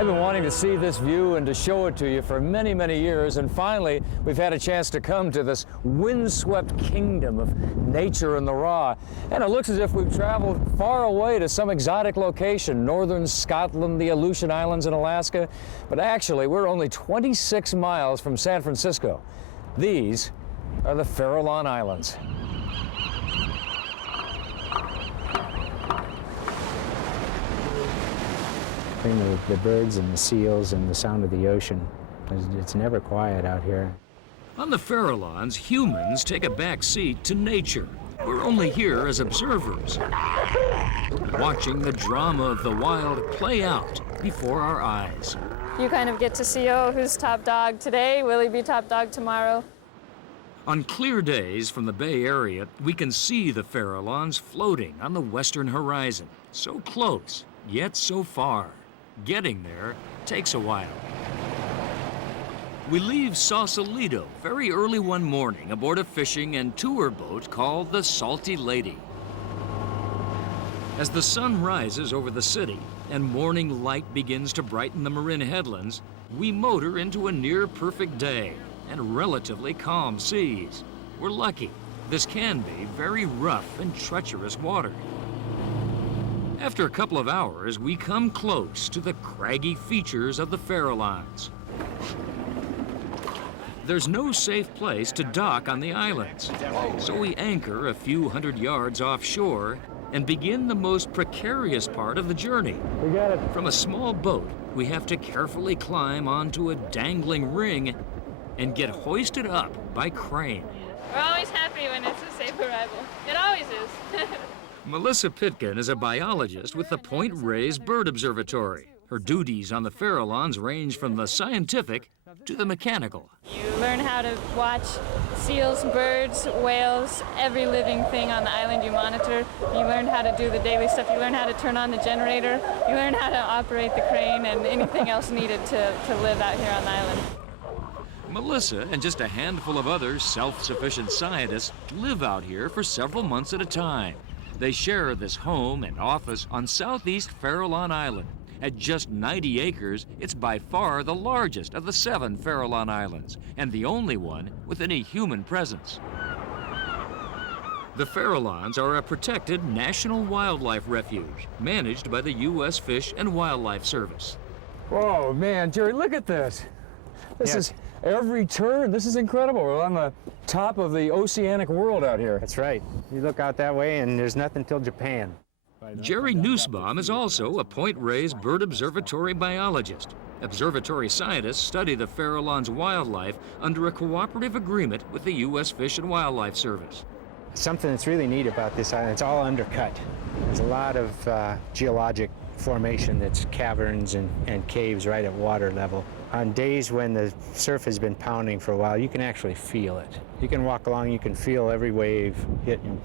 I've been wanting to see this view and to show it to you for many, many years, and finally we've had a chance to come to this windswept kingdom of nature and the raw. And it looks as if we've traveled far away to some exotic location, northern Scotland, the Aleutian Islands in Alaska, but actually we're only 26 miles from San Francisco. These are the Farallon Islands. The birds and the seals and the sound of the ocean. It's never quiet out here. On the Farallons, humans take a back seat to nature. We're only here as observers, watching the drama of the wild play out before our eyes. You kind of get to see, oh, who's top dog today? Will he be top dog tomorrow? On clear days from the Bay Area, we can see the Farallons floating on the western horizon. So close, yet so far. Getting there takes a while. We leave Sausalito very early one morning aboard a fishing and tour boat called the Salty Lady. As the sun rises over the city and morning light begins to brighten the Marin headlands, we motor into a near-perfect day and relatively calm seas. We're lucky. This can be very rough and treacherous water. After a couple of hours, we come close to the craggy features of the Farallons. There's no safe place to dock on the islands, so we anchor a few hundred yards offshore and begin the most precarious part of the journey. We got it. From a small boat, we have to carefully climb onto a dangling ring and get hoisted up by crane. We're always happy when it's a safe arrival. It always is. Melissa Pitkin is a biologist with the Point Reyes Bird Observatory. Her duties on the Farallons range from the scientific to the mechanical. You learn how to watch seals, birds, whales, every living thing on the island you monitor. You learn how to do the daily stuff. You learn how to turn on the generator. You learn how to operate the crane and anything else needed to live out here on the island. Melissa and just a handful of other self-sufficient scientists live out here for several months at a time. They share this home and office on southeast Farallon Island. At just 90 acres, it's by far the largest of the 7 Farallon Islands, and the only one with any human presence. The Farallons are a protected national wildlife refuge, managed by the U.S. Fish and Wildlife Service. Whoa, man, Jerry, look at this. This is every turn. This is incredible. We're on the top of the oceanic world out here. That's right. You look out that way and there's nothing till Japan. Jerry Nussbaum is also a Point Reyes Bird Observatory biologist. Observatory scientists study the Farallons' wildlife under a cooperative agreement with the U.S. Fish and Wildlife Service. Something that's really neat about this island, it's all undercut. There's a lot of geologic formation that's caverns and caves right at water level. On days when the surf has been pounding for a while, you can actually feel it. You can walk along, you can feel every wave hit you.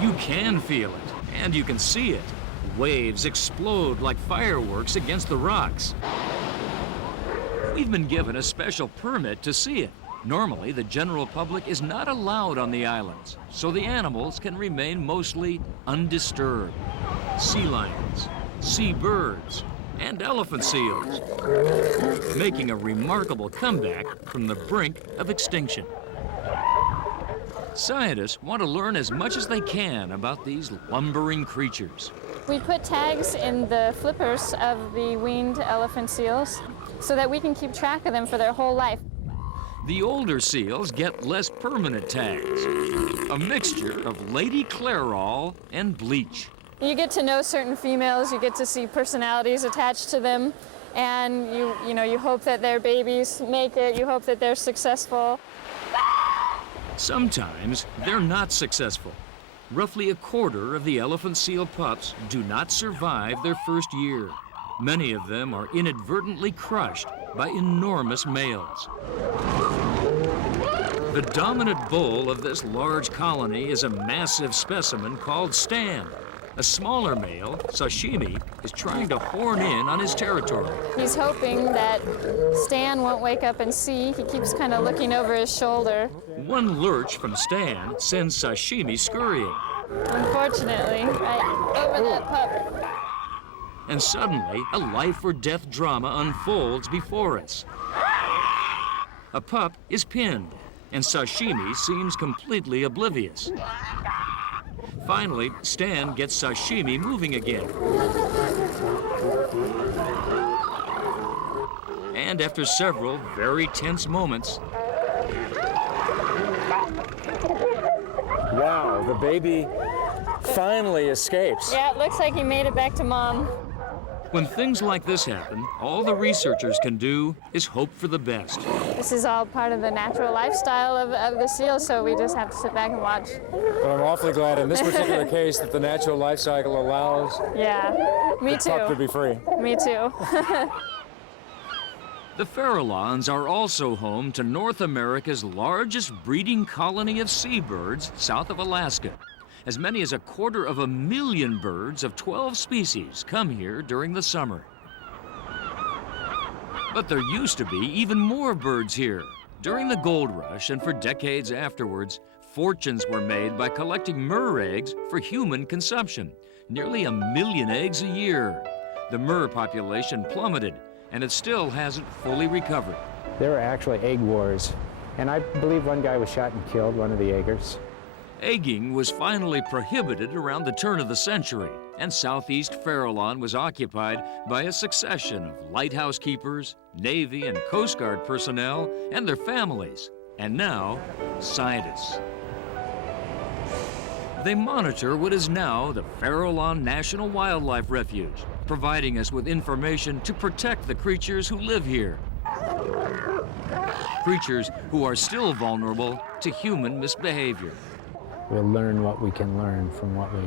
You can feel it, and you can see it. Waves explode like fireworks against the rocks. We've been given a special permit to see it. Normally, the general public is not allowed on the islands, so the animals can remain mostly undisturbed. Sea lions, sea birds, and elephant seals, making a remarkable comeback from the brink of extinction. Scientists want to learn as much as they can about these lumbering creatures. We put tags in the flippers of the weaned elephant seals so that we can keep track of them for their whole life. The older seals get less permanent tags, a mixture of Lady Clairol and bleach. You get to know certain females, you get to see personalities attached to them, and you hope that their babies make it, you hope that they're successful. Sometimes they're not successful. Roughly a quarter of the elephant seal pups do not survive their first year. Many of them are inadvertently crushed by enormous males. The dominant bull of this large colony is a massive specimen called Stan. A smaller male, Sashimi, is trying to horn in on his territory. He's hoping that Stan won't wake up and see. He keeps kind of looking over his shoulder. One lurch from Stan sends Sashimi scurrying. Unfortunately, right over that pup. And suddenly, a life-or-death drama unfolds before us. A pup is pinned, and sashimi seems completely oblivious. Finally, Stan gets sashimi moving again. And after several very tense moments, Wow, the baby finally escapes. Yeah, it looks like he made it back to mom. when things like this happen, all the researchers can do is hope for the best. This is all part of the natural lifestyle of the seal, so we just have to sit back and watch. But I'm awfully glad in this particular case that the natural life cycle allows Yeah, me the pup to too. be free. Me too. The Farallons are also home to North America's largest breeding colony of seabirds south of Alaska. As many as 250,000 birds of 12 species come here during the summer. But there used to be even more birds here. During the gold rush and for decades afterwards, fortunes were made by collecting murre eggs for human consumption. Nearly 1 million eggs a year. The murre population plummeted, and it still hasn't fully recovered. There were actually egg wars, and I believe one guy was shot and killed, one of the eggers. Egging was finally prohibited around the turn of the century, and southeast Farallon was occupied by a succession of lighthouse keepers, Navy and Coast Guard personnel, and their families, and now, scientists. They monitor what is now the Farallon National Wildlife Refuge, providing us with information to protect the creatures who live here. Creatures who are still vulnerable to human misbehavior. We'll learn what we can learn from what we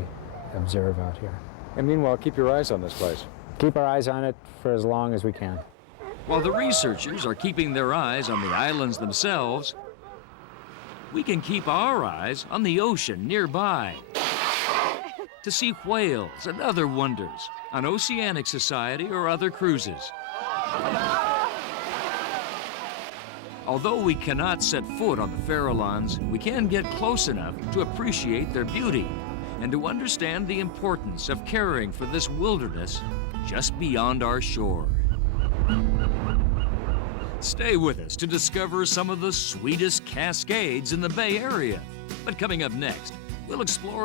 observe out here. And meanwhile, keep your eyes on this place. Keep our eyes on it for as long as we can. While the researchers are keeping their eyes on the islands themselves, we can keep our eyes on the ocean nearby to see whales and other wonders on Oceanic Society or other cruises. Although we cannot set foot on the Farallons, we can get close enough to appreciate their beauty and to understand the importance of caring for this wilderness just beyond our shore. Stay with us to discover some of the sweetest cascades in the Bay Area. But coming up next, we'll explore